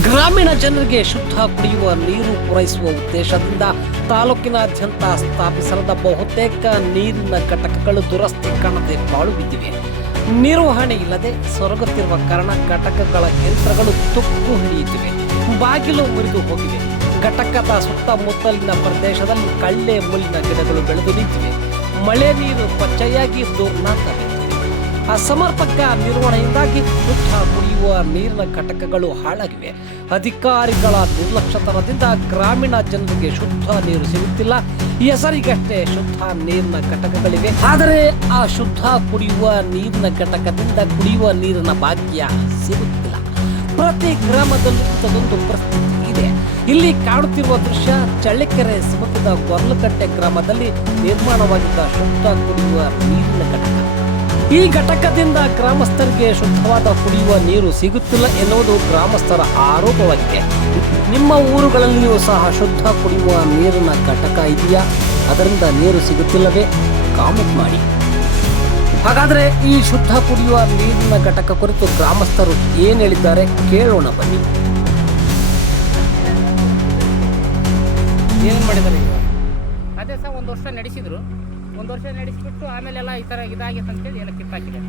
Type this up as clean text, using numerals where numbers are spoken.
ಗ್ರಾಮೀಣ ಜನರಿಗೆ ಶುದ್ಧ ಕುಡಿಯುವ ನೀರು ಪೂರೈಸುವ ಉದ್ದೇಶದಿಂದ ತಾಲೂಕಿನಾದ್ಯಂತ ಸ್ಥಾಪಿಸಲಾದ ಬಹುತೇಕ ನೀರಿನ ಘಟಕಗಳು ದುರಸ್ತಿ ಕಾಣದೆ ಪಾಳು ಬಿದ್ದಿವೆ. ನಿರ್ವಹಣೆ ಇಲ್ಲದೆ ಸೊರಗುತ್ತಿರುವ ಕಾರಣ ಘಟಕಗಳ ಯಂತ್ರಗಳು ತುಕ್ಕು ಹಿಡಿಯುತ್ತಿವೆ, ಬಾಗಿಲು ಮುರಿದು ಹೋಗಿವೆ. ಘಟಕದ ಸುತ್ತಮುತ್ತಲಿನ ಪ್ರದೇಶದಲ್ಲಿ ಕಳ್ಳೆ ಮುಳ್ಳಿನ ಗಿಡಗಳು ಬೆಳೆದು ನಿಂತಿವೆ. ಮಳೆ ನೀರು ಪಚ್ಚೆಯಾಗಿ ದುರ್ನಾಂತವಿದೆ. ಅಸಮರ್ಪಕ ನಿರ್ವಹಣೆಯಿಂದಾಗಿ ಶುದ್ಧ ಕುಡಿಯುವ ನೀರಿನ ಘಟಕಗಳು ಹಾಳಾಗಿವೆ. ಅಧಿಕಾರಿಗಳ ನಿರ್ಲಕ್ಷ್ಯತನದಿಂದ ಗ್ರಾಮೀಣ ಜನರಿಗೆ ಶುದ್ಧ ನೀರು ಸಿಗುತ್ತಿಲ್ಲ. ಹೆಸರಿಗಷ್ಟೇ ಶುದ್ಧ ನೀರಿನ ಘಟಕಗಳಿವೆ, ಆದರೆ ಆ ಶುದ್ಧ ಕುಡಿಯುವ ನೀರಿನ ಘಟಕದಿಂದ ಕುಡಿಯುವ ನೀರಿನ ಭಾಗ್ಯ ಸಿಗುತ್ತಿಲ್ಲ. ಪ್ರತಿ ಗ್ರಾಮದಲ್ಲೂ ಇಂಥದೊಂದು ಪರಿಸ್ಥಿತಿ ಇದೆ. ಇಲ್ಲಿ ಕಾಣುತ್ತಿರುವ ದೃಶ್ಯ ಚಳ್ಳಕೆರೆ ಸಮೀಪದ ಗೊರ್ಲಕಟ್ಟೆ ಗ್ರಾಮದಲ್ಲಿ ನಿರ್ಮಾಣವಾಗಿದ್ದ ಶುದ್ಧ ಕುಡಿಯುವ ನೀರಿನ ಘಟಕ. ಈ ಘಟಕದಿಂದ ಗ್ರಾಮಸ್ಥರಿಗೆ ಶುದ್ಧವಾದ ಕುಡಿಯುವ ನೀರು ಸಿಗುತ್ತಿಲ್ಲ ಎನ್ನುವುದು ಗ್ರಾಮಸ್ಥರ ಆರೋಪವಾಗಿದೆ. ನಿಮ್ಮ ಊರುಗಳಲ್ಲಿಯೂ ಸಹ ಶುದ್ಧ ಕುಡಿಯುವ ನೀರಿನ ಘಟಕ ಇದೆಯಾ? ಅದರಿಂದ ನೀರು ಸಿಗುತ್ತಿಲ್ಲವೇ? ಕಾಮೆಂಟ್ ಮಾಡಿ. ಹಾಗಾದರೆ ಈ ಶುದ್ಧ ಕುಡಿಯುವ ನೀರಿನ ಘಟಕ ಕುರಿತು ಗ್ರಾಮಸ್ಥರು ಏನು ಹೇಳಿದ್ದಾರೆ ಕೇಳೋಣ ಬನ್ನಿ. ಏನೇನು ಮಾಡಿದ್ದಾರೆ ಈಗ? ಅದೇ ಸಹ ಒಂದು ವರ್ಷ ನಡೆಸಿದ್ರು. ಒಂದು ವರ್ಷ ನಡೆಸಿಬಿಟ್ಟು ಆಮೇಲೆಲ್ಲ ಈ ಥರ ಇದಾಗಿತ್ತು ಅಂತೇಳಿ ಎಲ್ಲ ಕಿತ್ತಾಕಿದೆ.